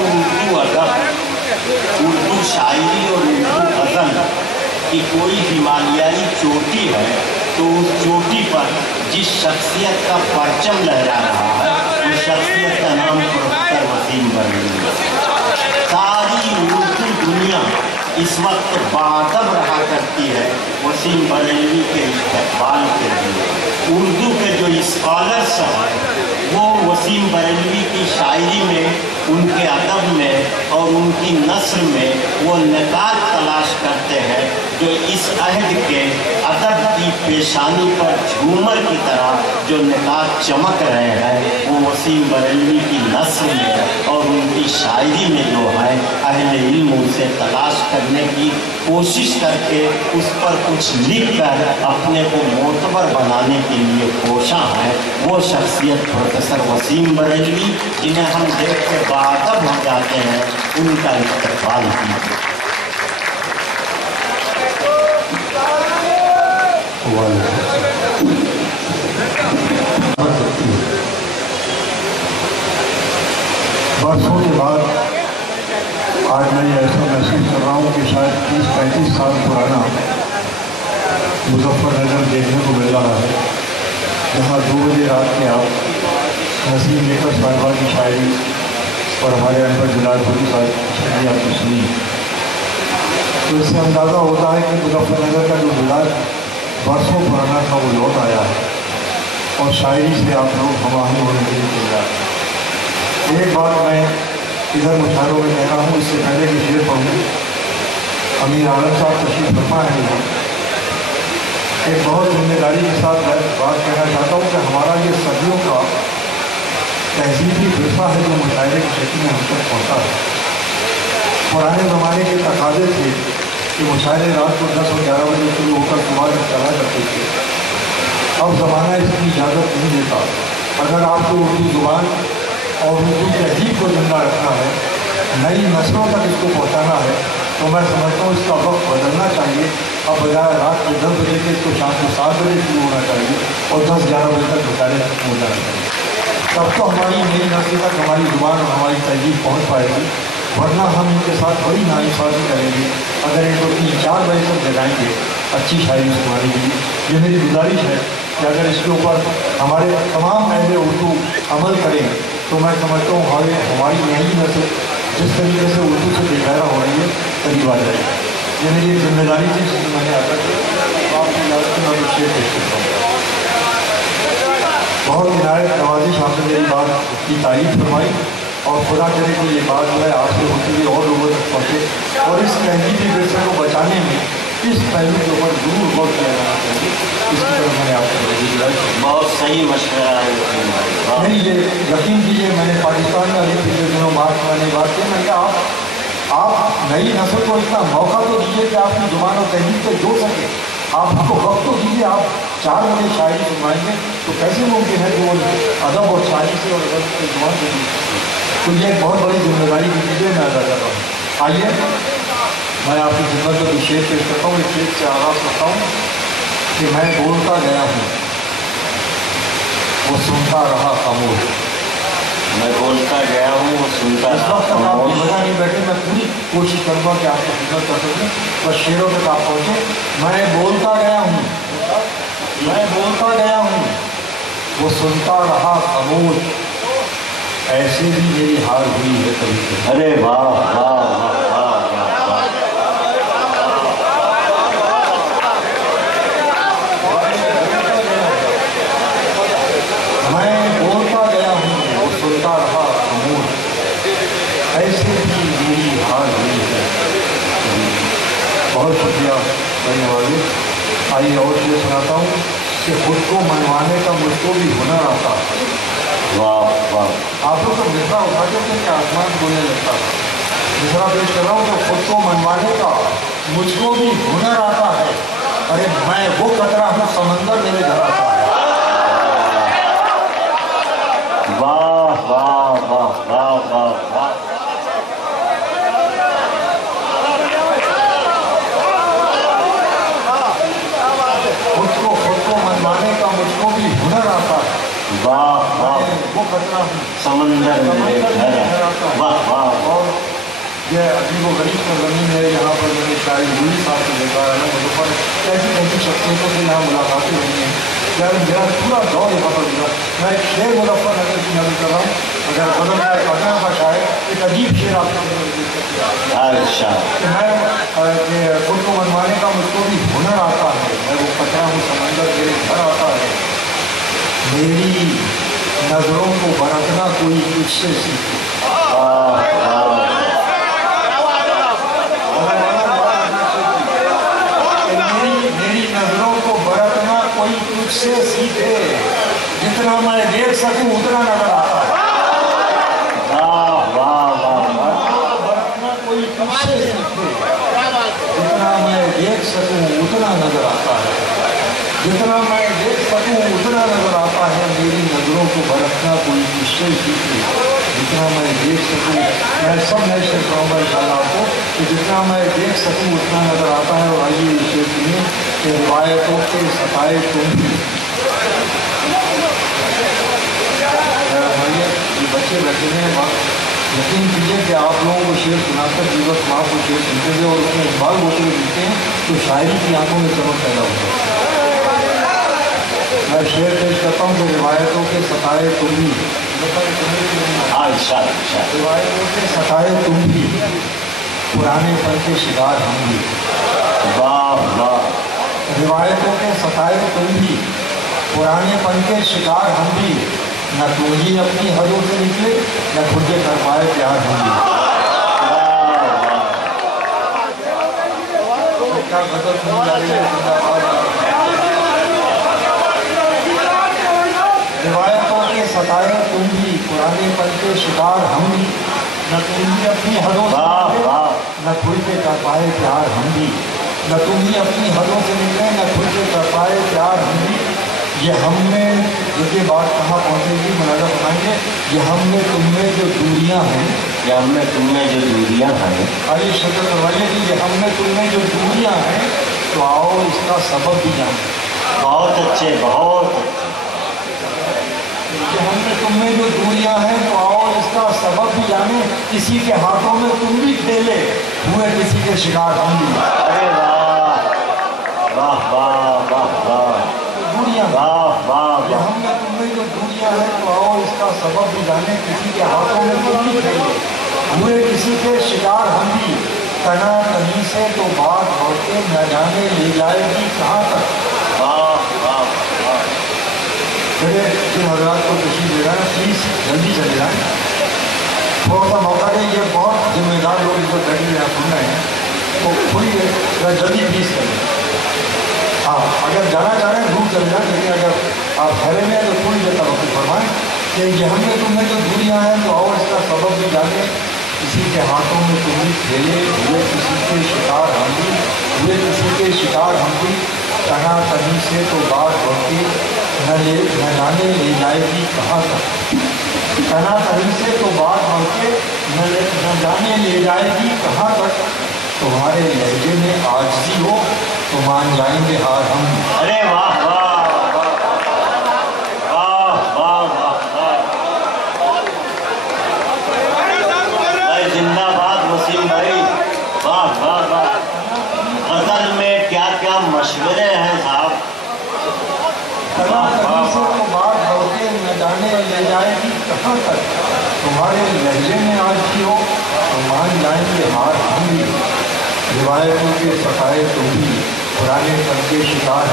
उर्दू अदब, उर्दू शायरी और उर्दू गज़ल की कोई हिमालयाई चोटी है तो उस चोटी पर जिस शख्सियत का परचम लहरा रहा है उस शख्सियत का नाम प्रोफेसर वसीम बरेलवी है। सारी उर्दू दुनिया इस वक्त बाअदब रहा करती है वसीम बरेलवी के इस्तक़बाल के लिए। उर्दू के जो स्कॉलर्स हैं वो वसीम बरेलवी की शायरी में, उनके अदब में और उनकी नस्र में वो निकात तलाश करते हैं जो इस अहद के अदब की पेशानी पर झूमर की तरह जो निकात चमक रहे हैं वो वसीम बरेलवी की नस्र में और उनकी शायरी में जो है अहले इल्म उसे तलाश करने की कोशिश करके उस पर कुछ लिख कर अपने को मोतबर बनाने के लिए कोशा है। वो शख्सियत प्रोफेसर वसीम बरेलवी जिन्हें हम देख के बाअदब हो जाते हैं, उनका इस्तक़बाल कीजिए। बरसों के बाद आज मैं ऐसा महसूस कर रहा हूँ कि शायद 30-35 साल पुराना मुजफ्फरनगर देखने को मिल रहा है, जहाँ 2 बजे रात के आप नसीम नेकर साहिबा की शायरी और हमारे अनवर जलालपुरी साहब की शायरी आपने सुनी। तो इससे अंदाज़ा होता है कि मुजफ्फरनगर का जो मिजाज बरसों पुराना था वो लौट आया है और शायरी से आप लोग हमाहंग होने के लिए तैयार हैं। एक बात मैं इधर मुशायरों में कह रहा हूँ, इससे पहले कि शेर पढ़ूँ, अमीर आलम साहब तशरीफ फरमा है। एक बहुत जिम्मेदारी के साथ मैं बात कहना चाहता हूँ कि हमारा ये सदियों का तहजीबी विरसा है जो मुशायरे की शक्ल में हम तक पहुँचा है। पुराने ज़माने के तकाज़े थे कि मुशायरे रात को 10 और 11 बजे शुरू होकर सुबह तक चला करते थे। अब ज़माना इसकी इजाज़त नहीं देता। अगर आपको उर्दू ज़ुबान और उर्दू तहजीब को जिंदा रखना है, नई नस्लों तक इसको पहुँचाना है, तो मैं समझता हूँ इसका वक्त बदलना चाहिए। अब बजाय रात के 10 बजे के इसको शाम को 7 बजे शुरू होना चाहिए और 10-11 बजे तक मुशायरे खत्म हो जाना चाहिए। तब तो हमारी नई नस्ल तक हमारी ज़ुबान और हमारी तहजीब पहुँच पाएगी, वरना हम इनके साथ बड़ी नाइंसाफ़ी करेंगे अगर इनको 3-4 बजे तक जगाएंगे अच्छी शायरी सुनाने के लिए। ये मेरी गुजारिश है कि अगर इसके ऊपर हमारे तमाम अहले उर्दू अमल करें तो मैं समझता हूँ हमारी नई नस्ल जिस तरीके से उर्दू से बेगैरा हो रही है करीब आ जाएगी। ये मेरी एक जिम्मेदारी थी जिसमें मैंने आकर आपकी इजाज़त से मैं शेर पेश करता हूँ। बहुत इनायत नवाजिश आपने मेरी बात की तारीफ फरमाई और खुदा करे कि ये बात जो है आपसे होती हुई और लोगों तक पहुँचे और इस तहजीबी विरसे को बचाने में इस पहलू के ऊपर जरूर गौर किया जाना चाहिए। इसकी तरफ मैंने आपको बहुत सही मशवरा है। नहीं, ये यकीन कीजिए, मैंने पाकिस्तान में अभी पिछले दिनों मार्च में बात की। मैंने कहा आप नई नस्ल को इतना मौका तो दीजिए कि आपकी ज़ुबान और तहजीब से जोड़ सके। आप उसको वक्त तो दीजिए। आप 4 बजे शायरी सुनवाएंगे तो कैसे मुमकिन है कि वो अदब और शायरी से और अदब की ज़ुबान से जुड़ सके। तो ये एक बहुत बड़ी जिम्मेदारी की चीज़ें मैं अदा कर रहा हूँ। आइए मैं आपकी खिदमत में भी शेर पेश करता हूँ। इस शेर से आगाज़ करता हूँ कि मैं बोलता गया हूँ वो सुनता रहा खामोश। मैं बोलता गया हूँ वो सुनता इस वक्त तक आप वजह नहीं बैठे, मैं पूरी कोशिश करूँगा कि आपको खिदमत कर सकूँ, बस शेरों तक आप पहुँचे। मैं बोलता गया हूँ वो सुनता रहा खामोश, ऐसे भी मेरी हार हुई है कभी। अरे वाह वाह वाह वाह। मैं बोलता गया हूँ वो सुनता रहा खामोश, ऐसे भी मेरी हार हुई है। बहुत शुक्रिया धन्यवाद। आइए और ये सुनाता हूँ कि खुद को मनवाने का मुझको भी हुनर आता है। वाह वाह। आप लोग तो मिसरा उठाते थे कि आसमान बोलने लगता था। मिसरा पेश कर रहा हूँ तो खुद को मनवाने का मुझको भी हुनर आता है। अरे मैं वो कतरा हूँ समंदर मेरे घर आता है। वाह वाह वाह वाह वाह वाह। खुद को मनवाने का मुझको भी हुनर आता है। वाह वाह। वो कतरा हूँ समंदर में घर आता हूँ। वाह वाह। और यह अजीब व गरीब का ज़मीन है, यहाँ पर मैंने शायद हुई साहब से देखा है मुझे कैसी कैसी शख्सियतों से यहाँ मुलाकातें हुई हैं। यार मेरा पूरा दौर यहाँ पर गुजरा। मैं एक शेर मुजफ्फरनगर की नकल कर रहा हूँ, अगर बदल में पटना का शायद एक अजीब शेर आपको अच्छा कि मैं खुद को मनवाने का मुझको भी हुनर आता है, मैं वो पटना हूँ समंदर मेरे घर आता है, मेरी नज़रों को बरतना कोई तुझसे सीखे। मेरी नज़रों को बरतना कोई तुझसे सीखे, जितना मैं देख सकूं उतना नजर आता है। बरतना कोई तुझसे सीखे, जितना मैं देख सकूं उतना नजर आता है, जितना मैं देख सकूं उतना नजर आता है। मेरी नज़रों को बरतना कोई तुझसे सीखे, जितना मैं देख सकूं। मैं सब नए शेर कहूँगा इंशाअल्लाह आपको कि जितना मैं देख सकूं उतना नजर आता है। और आइए ये शेर सुनिए कि रिवायतों के सताए तुम भी। ये बच्चे बैठे हैं, यकीन कीजिए कि आप लोगों को शेर सुनाकर जीवत माँ को शेर सुनते हुए और उसमें इकबाल होते हुए दिखते हैं तो शायरी की आंखों में चमक पैदा होता है। मैं शेर पेश करता हूँ कि रिवायतों के सताए तुम भी। रिवायतों के सताए तुम भी, पुराने पन के शिकार हम भी। वाह वाह। रिवायतों के सताए तुम भी, पुराने पन के शिकार हम भी। न तुम ही अपनी हदों से निकले, न खुद के कर पाए प्यार हम भी। क्या गजल सुनी जा रही है। रिवायतों के सताए तुम भी, पुराने पल के शिकार हम भी। न तुम ही अपनी हदों से निकले, न खुद के कर पाए प्यार हम भी। न तुम ही अपनी हदों से निकले, न खुद के कर पाए प्यार हम भी। ये हमने, देखिए बात कहाँ पहुँचेगी मुलाजा बताएंगे। ये हमने तुमने जो दूरियाँ हैं, ये हमने तुमने जो दूरियाँ हैं। आइए शक्ल करवाइए कि ये हमने तुमने जो दूरियाँ हैं, तो आओ इसका सबब भी जाने। बहुत अच्छे बहुत अच्छे। कि हमने तुमने जो दूरियां हैं तो आओ इसका सबब भी जाने। किसी के हाथों में तुम भी खेले हुए, किसी के शिकार हम भी। अरे वाह वाह वाह वाह वाह। दूरियां वाह वाह। ये हमने तुमने जो दूरियां हैं तो आओ इसका सबब भी जाने। किसी के हाथों में तुम भी खेले हुए, किसी के शिकार हम भी। तना तनी से तो बात होते न जाने ले जाएगी कहाँ तक। वाह वाह वाह। मेरे जिन हजरात को तशरीफ दे रहा है प्लीज़ जल्दी चले जाएँ, थोड़ा सा मौका दें। ये बहुत जिम्मेदार लोग इस पर बैठे हुए यहाँ सुन रहे हैं, तो थोड़ी जल्दी प्लीज़ करें। हाँ, अगर जाना चाह रहे हैं दूर चले जाएँ, लेकिन अगर आप ठहरे में हैं तो थोड़ी देर तवक्कुफ फरमाएँ कि ये हमने तुमने जो दूरियाँ हैं तो आओ इसका सबब भी जाने। किसी के हाथों में तुम भी खेले हुए, किसी के शिकार हम भी हुए, किसी के शिकार हम भी। तना तनी से तो बात बढ़ती न जाने ले जाएगी कहाँ तक। तना तनी से तो बात बढ़ते न जाने ले जाएगी कहाँ तक। तुम्हारे लहजे में आजिज़ी हो तो मान जाएंगे हार हम। अरे वाह वाह वाह वाह वाह। भाई जिंदाबाद वसीम भाई। वाह वाह वाह। गजल में क्या क्या मशवरे हैं साहब। तना तनी से तो बात बढ़ते न जाने ले जाएगी कहाँ तक। तुम्हारे लहजे में आजिज़ी हो तो मान जाएंगे हार हम भी। रिवायतों के सताए तुम भी, पुराने पन के शिकार